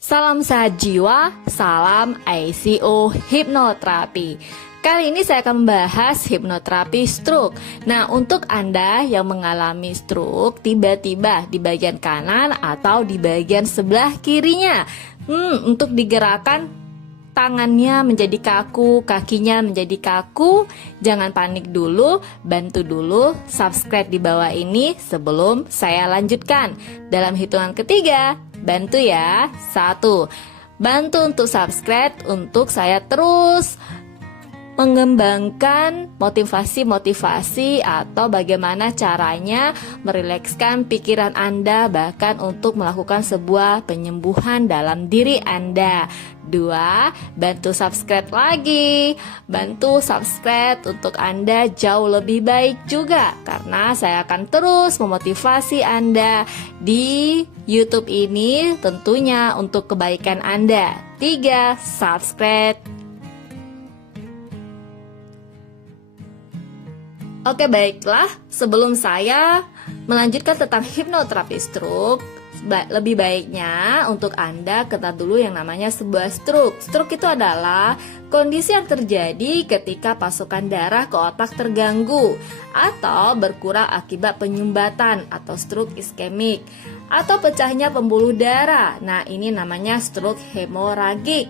Salam sehat jiwa, salam ICU hipnoterapi. Kali ini saya akan membahas hipnoterapi stroke. Nah, untuk Anda yang mengalami stroke tiba-tiba di bagian kanan atau di bagian sebelah kirinya, untuk digerakkan tangannya menjadi kaku, kakinya menjadi kaku, jangan panik dulu, bantu dulu subscribe di bawah ini sebelum saya lanjutkan. Dalam hitungan ketiga, bantu ya. 1. Bantu untuk subscribe untuk saya terus mengembangkan motivasi-motivasi atau bagaimana caranya merilekskan pikiran Anda, bahkan untuk melakukan sebuah penyembuhan dalam diri Anda. 2. Bantu subscribe lagi. Bantu subscribe untuk Anda jauh lebih baik juga, karena saya akan terus memotivasi Anda di YouTube ini tentunya untuk kebaikan Anda. 3. Subscribe. Oke, baiklah, sebelum saya melanjutkan tentang hipnoterapi stroke, lebih baiknya untuk Anda ketahui dulu yang namanya sebuah stroke. Stroke itu adalah kondisi yang terjadi ketika pasokan darah ke otak terganggu atau berkurang akibat penyumbatan atau stroke iskemik atau pecahnya pembuluh darah. Nah, ini namanya stroke hemoragik.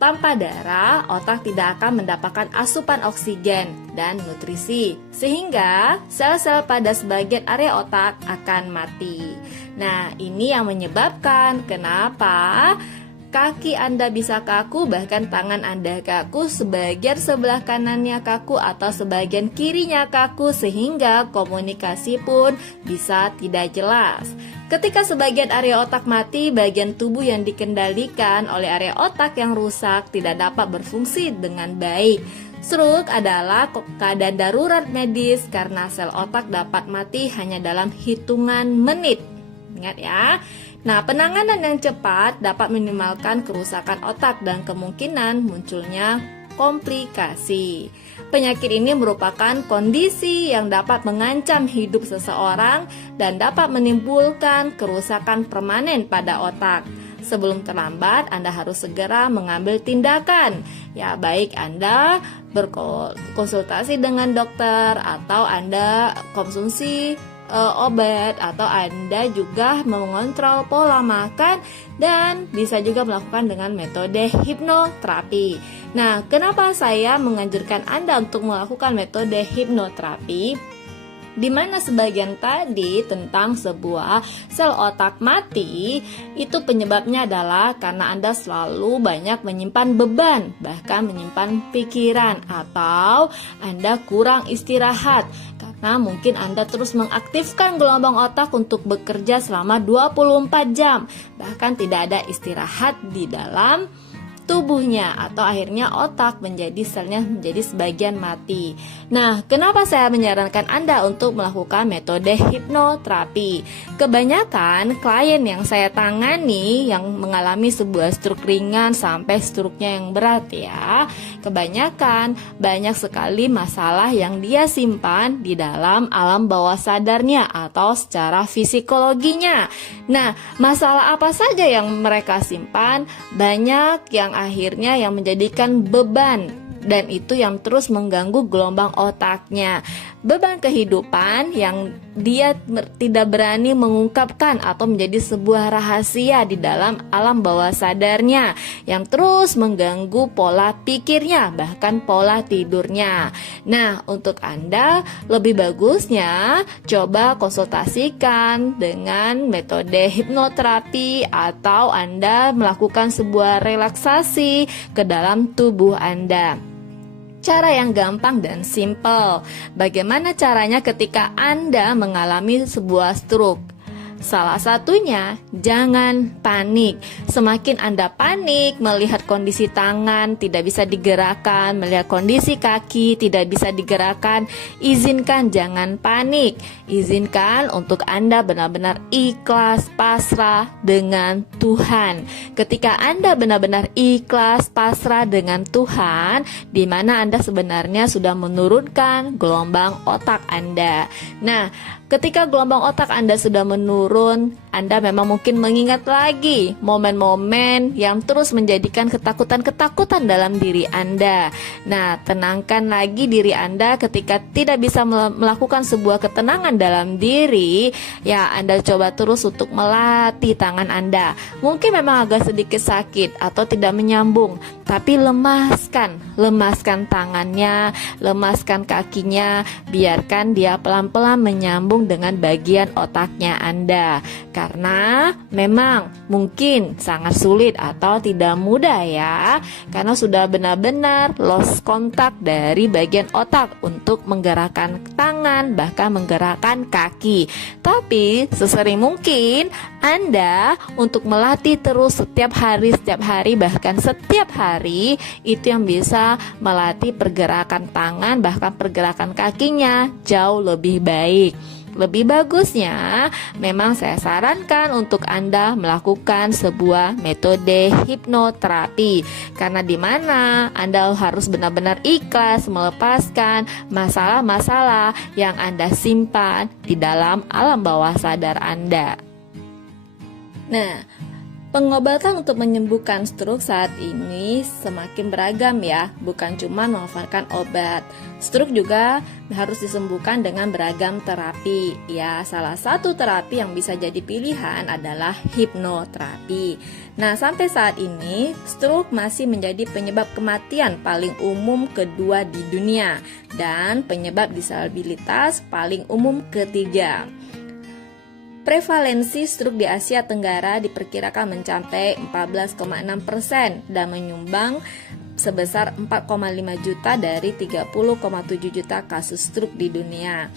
Tanpa darah, otak tidak akan mendapatkan asupan oksigen dan nutrisi, sehingga sel-sel pada sebagian area otak akan mati. Nah, ini yang menyebabkan kenapa kaki Anda bisa kaku, bahkan tangan Anda kaku, sebagian sebelah kanannya kaku atau sebagian kirinya kaku, sehingga komunikasi pun bisa tidak jelas. Ketika sebagian area otak mati, bagian tubuh yang dikendalikan oleh area otak yang rusak tidak dapat berfungsi dengan baik. Stroke adalah keadaan darurat medis karena sel otak dapat mati hanya dalam hitungan menit. Ingat ya. Nah, penanganan yang cepat dapat meminimalkan kerusakan otak dan kemungkinan munculnya komplikasi. Penyakit ini merupakan kondisi yang dapat mengancam hidup seseorang dan dapat menimbulkan kerusakan permanen pada otak. Sebelum terlambat, Anda harus segera mengambil tindakan. Ya, baik Anda berkonsultasi dengan dokter atau Anda konsumsi obat, atau Anda juga mengontrol pola makan dan bisa juga melakukan dengan metode hipnoterapi. Nah, kenapa saya menganjurkan Anda untuk melakukan metode hipnoterapi? Di mana sebagian tadi tentang sebuah sel otak mati, itu penyebabnya adalah karena Anda selalu banyak menyimpan beban, bahkan menyimpan pikiran, atau Anda kurang istirahat. Nah, mungkin Anda terus mengaktifkan gelombang otak untuk bekerja selama 24 jam. Bahkan tidak ada istirahat di dalam tubuhnya, atau akhirnya otak selnya menjadi sebagian mati. Nah, kenapa saya menyarankan Anda untuk melakukan metode hipnoterapi? Kebanyakan klien yang saya tangani yang mengalami sebuah stroke ringan sampai stroke-nya yang berat ya, kebanyakan banyak sekali masalah yang dia simpan di dalam alam bawah sadarnya atau secara psikologinya. Nah, masalah apa saja yang mereka simpan? Banyak yang akhirnya yang menjadikan beban, dan itu yang terus mengganggu gelombang otaknya. Beban kehidupan yang dia tidak berani mengungkapkan atau menjadi sebuah rahasia di dalam alam bawah sadarnya, yang terus mengganggu pola pikirnya, bahkan pola tidurnya. Nah, untuk Anda lebih bagusnya coba konsultasikan dengan metode hipnoterapi, atau Anda melakukan sebuah relaksasi ke dalam tubuh Anda. Cara yang gampang dan simple. Bagaimana caranya ketika Anda mengalami sebuah stroke? Salah satunya, jangan panik. Semakin Anda panik melihat kondisi tangan tidak bisa digerakkan, melihat kondisi kaki tidak bisa digerakkan, izinkan jangan panik. Izinkan untuk Anda benar-benar ikhlas pasrah dengan Tuhan. Ketika Anda benar-benar ikhlas pasrah dengan Tuhan, di mana Anda sebenarnya sudah menurunkan gelombang otak Anda. Nah, ketika gelombang otak Anda sudah menurun, Anda memang mungkin mengingat lagi momen-momen yang terus menjadikan ketakutan-ketakutan dalam diri Anda. Nah, tenangkan lagi diri Anda ketika tidak bisa melakukan sebuah ketenangan dalam diri. Ya, Anda coba terus untuk melatih tangan Anda. Mungkin memang agak sedikit sakit atau tidak menyambung, tapi lemaskan tangannya, lemaskan kakinya, biarkan dia pelan-pelan menyambung dengan bagian otaknya Anda. Karena memang mungkin sangat sulit atau tidak mudah ya, karena sudah benar-benar lost kontak dari bagian otak untuk menggerakkan tangan, bahkan menggerakkan kaki. Tapi sesering mungkin Anda untuk melatih terus setiap hari, bahkan setiap hari, itu yang bisa melatih pergerakan tangan, bahkan pergerakan kakinya jauh lebih baik. Lebih bagusnya, memang saya sarankan untuk Anda melakukan sebuah metode hipnoterapi, karena di mana Anda harus benar-benar ikhlas melepaskan masalah-masalah yang Anda simpan di dalam alam bawah sadar Anda. Nah, pengobatan untuk menyembuhkan stroke saat ini semakin beragam ya, bukan cuma memanfaatkan obat. Stroke juga harus disembuhkan dengan beragam terapi. Ya, salah satu terapi yang bisa jadi pilihan adalah hipnoterapi. Nah, sampai saat ini stroke masih menjadi penyebab kematian paling umum kedua di dunia dan penyebab disabilitas paling umum ketiga. Prevalensi stroke di Asia Tenggara diperkirakan mencapai 14,6% dan menyumbang sebesar 4,5 juta dari 30,7 juta kasus stroke di dunia.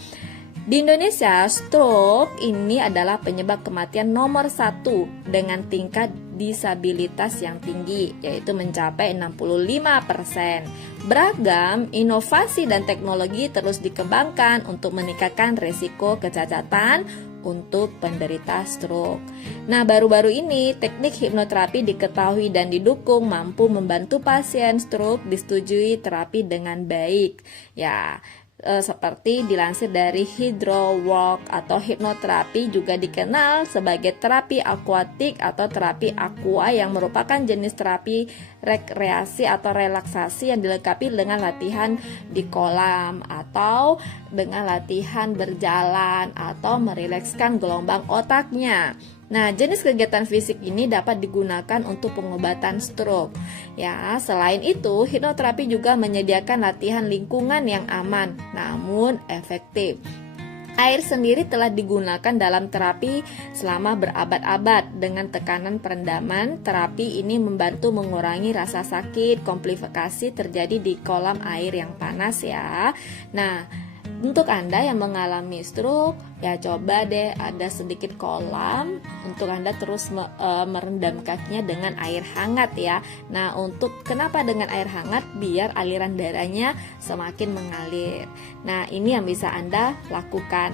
Di Indonesia, stroke ini adalah penyebab kematian nomor 1 dengan tingkat disabilitas yang tinggi, yaitu mencapai 65%. Beragam inovasi dan teknologi terus dikembangkan untuk meningkatkan resiko kecacatan untuk penderita stroke. Nah, baru-baru ini teknik hipnoterapi diketahui dan didukung mampu membantu pasien stroke disetujui terapi dengan baik. Ya, seperti dilansir dari Hydrowork atau hipnoterapi juga dikenal sebagai terapi akuatik atau terapi aqua yang merupakan jenis terapi rekreasi atau relaksasi yang dilengkapi dengan latihan di kolam atau dengan latihan berjalan atau merilekskan gelombang otaknya. Nah, jenis kegiatan fisik ini dapat digunakan untuk pengobatan stroke. Ya, selain itu, hipnoterapi juga menyediakan latihan lingkungan yang aman, namun efektif. Air sendiri telah digunakan dalam terapi selama berabad-abad. Dengan tekanan perendaman, terapi ini membantu mengurangi rasa sakit, komplikasi terjadi di kolam air yang panas ya. Nah, untuk Anda yang mengalami stroke, ya coba deh ada sedikit kolam untuk Anda terus merendam kakinya dengan air hangat ya. Nah, untuk kenapa dengan air hangat? Biar aliran darahnya semakin mengalir. Nah, ini yang bisa Anda lakukan.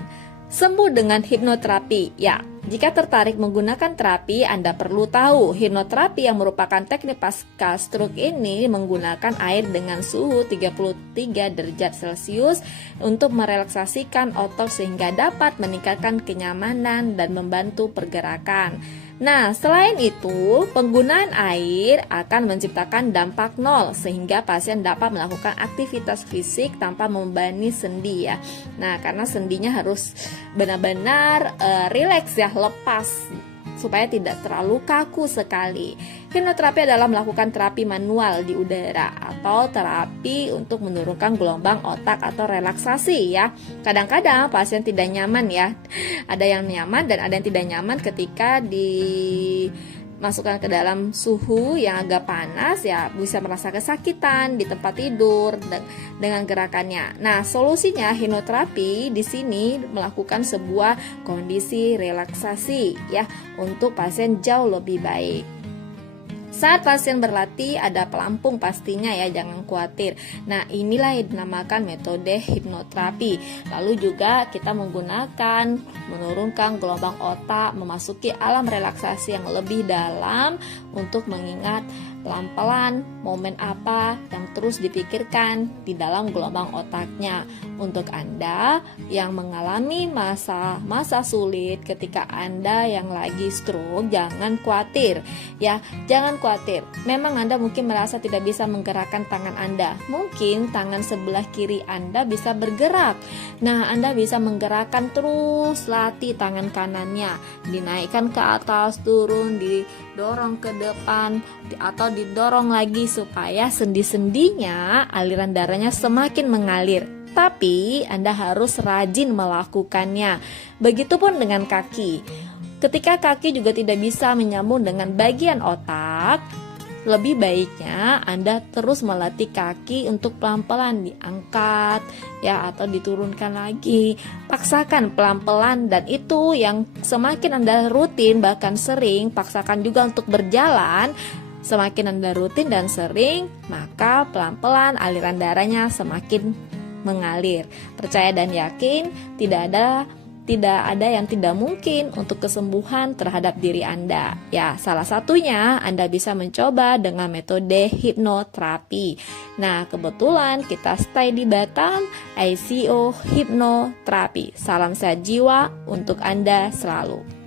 Sembuh dengan hipnoterapi. Ya, jika tertarik menggunakan terapi, Anda perlu tahu hipnoterapi yang merupakan teknik pasca stroke ini menggunakan air dengan suhu 33 derajat Celcius untuk merelaksasikan otot sehingga dapat meningkatkan kenyamanan dan membantu pergerakan. Nah, selain itu, penggunaan air akan menciptakan dampak nol sehingga pasien dapat melakukan aktivitas fisik tanpa membebani sendi ya. Nah, karena sendinya harus benar-benar rileks ya, lepas supaya tidak terlalu kaku sekali. Hipnoterapi adalah melakukan terapi manual di udara atau terapi untuk menurunkan gelombang otak atau relaksasi ya. Kadang-kadang pasien tidak nyaman ya. Ada yang nyaman dan ada yang tidak nyaman ketika dimasukkan ke dalam suhu yang agak panas ya, bisa merasa kesakitan di tempat tidur dengan gerakannya. Nah, solusinya hipnoterapi di sini melakukan sebuah kondisi relaksasi ya untuk pasien jauh lebih baik. Saat pasien berlatih ada pelampung pastinya ya, jangan khawatir. Nah, inilah yang dinamakan metode hipnoterapi. Lalu juga kita menggunakan menurunkan gelombang otak, memasuki alam relaksasi yang lebih dalam untuk mengingat pelan-pelan momen apa yang terus dipikirkan di dalam gelombang otaknya. Untuk Anda yang mengalami masa-masa sulit ketika Anda yang lagi stroke, jangan khawatir ya, jangan khawatir. Memang Anda mungkin merasa tidak bisa menggerakkan tangan Anda. Mungkin tangan sebelah kiri Anda bisa bergerak. Nah, Anda bisa menggerakkan terus, latih tangan kanannya, dinaikkan ke atas, turun, didorong ke depan, atau didorong lagi supaya sendi-sendinya aliran darahnya semakin mengalir. Tapi Anda harus rajin melakukannya. Begitupun dengan kaki. Ketika kaki juga tidak bisa menyambung dengan bagian otak, lebih baiknya Anda terus melatih kaki untuk pelan-pelan diangkat ya, atau diturunkan lagi. Paksakan pelan-pelan, dan itu yang semakin Anda rutin bahkan sering, paksakan juga untuk berjalan. Semakin Anda rutin dan sering, maka pelan-pelan aliran darahnya semakin mengalir. Percaya dan yakin, tidak ada yang tidak mungkin untuk kesembuhan terhadap diri Anda. Ya, salah satunya Anda bisa mencoba dengan metode hipnoterapi. Nah, kebetulan kita stay di Batam, ICO Hipnoterapi. Salam sehat jiwa untuk Anda selalu.